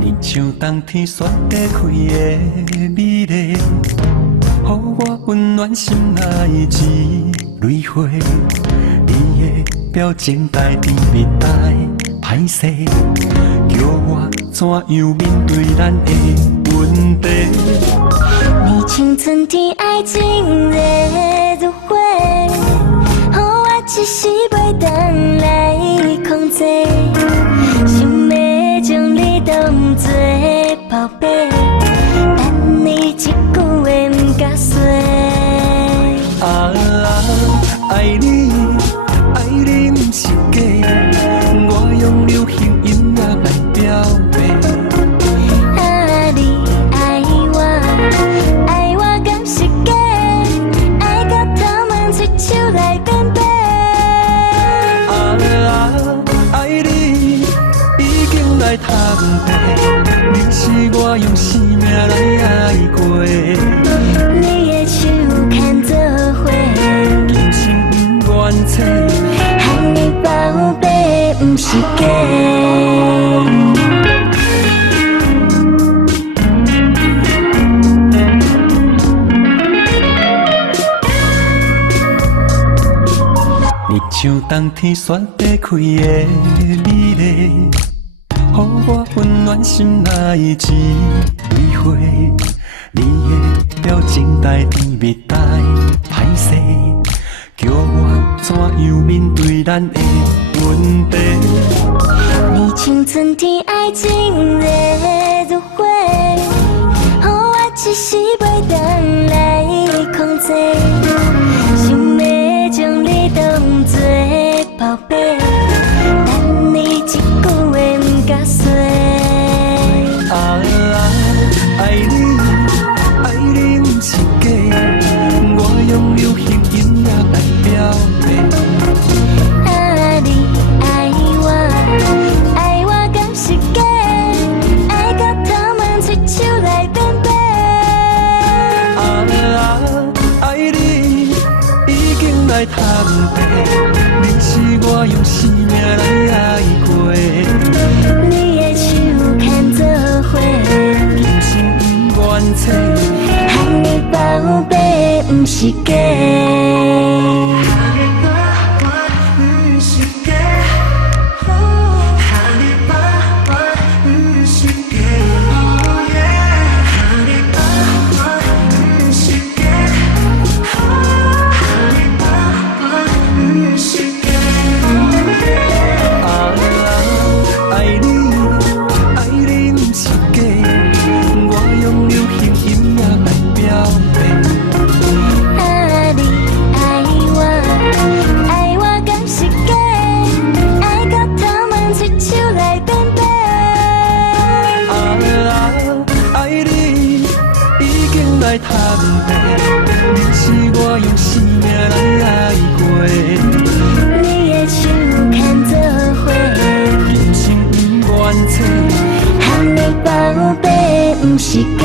你像冬天雪地开的美丽，予我温暖心内一蕊花。你的表情带甜蜜带歹势，叫我怎样面对咱的问题？你像春天爱情的如花，予我一时袂当来控制，想要将你当作宝贝，但你一句话不敢说。啊，爱你，爱你不是假，我用流行音乐来表白。啊，你爱我，爱我敢是假，爱到头毛出手来变白。啊，爱你已经来探病，你是我用生命来爱过。你的手牵做伙，今生不愿切。喊你宝贝，不是假。你像冬天雪地开的美丽，予我温暖心内一蕊花。你的表情带甜蜜带歹势，叫我怎样面对咱的问题？你像春天爱情的如花，予我一时袂当来控制，想要将你当作宝贝，但你一句话不敢说。啊，爱你，爱你不是假，我用流行音乐来表白。啊，你爱我，爱我敢是假，爱到头毛出手来变白。啊，爱你已经来探病，你是我用生命来爱过。你的手牵做伙，今生不愿切。喊你宝贝，不是假。爱你，爱你不是假，我用流行音乐来表白。啊，你爱我，爱我敢是假，爱到头毛出手来变白。啊，爱你已经来探病，你是我用生命来爱过。你的手牵做伙，今生不愿切。喊你宝贝，不是假。